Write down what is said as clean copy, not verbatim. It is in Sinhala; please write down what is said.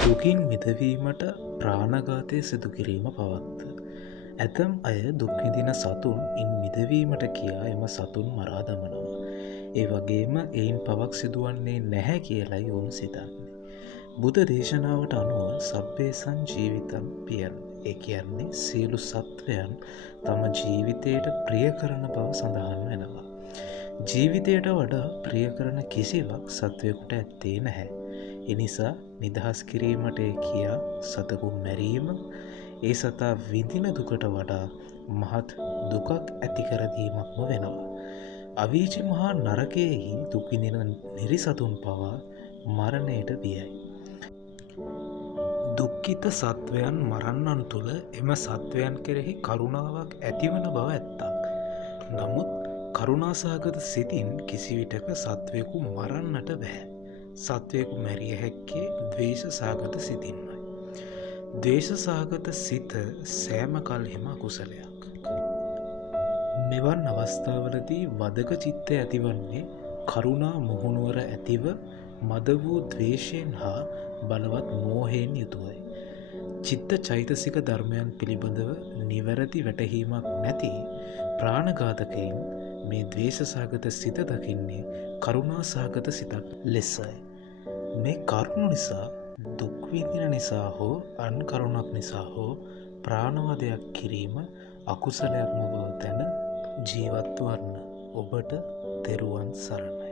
දුකින් මිදවීමට ප්‍රාණඝාතය සිදු කිරීම පවත්ත. ඇතැම් අය දුක්විදින සතුන් ඉන් මිදවීමට කියා එම සතුන් මරා දමනවා. ඒ වගේම එයින් පවක් සිදුවන්නේ නැහැ කියලයි ඔවුන් සිතන්නේ. බුද්ධ දේශනාවට අනුව සබ්බේසං ජීවිතම් පියන්. ඒ කියන්නේ සියලු සත්වයන් තම ජීවිතයට ප්‍රිය කරන බව සඳහන් වෙනවා. ජීවිතයට වඩා ප්‍රිය කරන කිසිවක් සත්වයකුට ඇත්තේ නැහැ. එනිසා නිදහස් කිරීමට කියා සතකු මැරීම ඒ සතා විඳින දුකට වඩා මහත් දුකක් ඇතිකරදීමක්ම වෙනවා. අවීචි මහා නරකයෙහි දුක්විඳින නිරිසතුන් පවා මරණයට වියයි. දුක්ඛිත සත්වයන් මරන්නන් තුළ එම සත්වයන් කෙරෙහි කරුණාවක් ඇතිවන බව ඇත්තක්. නමුත් කරුණාසහගත සිතින් කිසිවිටක සත්වයකු මරන්නට බැහැ. සත්වයකු මැරිය හැක්කේ ද්වේෂ සහගත සිතින්මයි. ද්වේෂ සහගත සිත සෑම කල්හිම අකුසලයක්. මෙවන් අවස්ථාවලදී වදක චිත්තය ඇතිවන්නේ කරුණා මුහුණුවර ඇතිව මද වූ ද්වේෂයෙන් හා බලවත් මෝහයෙන් යුතුවයි. චිත්ත චෛතසික ධර්මයන් පිළිබඳව නිවැරදි වැටහීමක් නැති ප්‍රාණඝාතකයින් මේ ද්වේෂ සහගත සිත දකින්නේ කරුණා සහගත සිතක් ලෙසයි. මේ කරුණු නිසා දුක්විඳින නිසා හෝ අන් කරුණක් නිසා හෝ ප්‍රාණවදයක් කිරීම අකුසලයක්ම බව දැන ජීවත්වන්න. ඔබට තෙරුවන් සරණයි.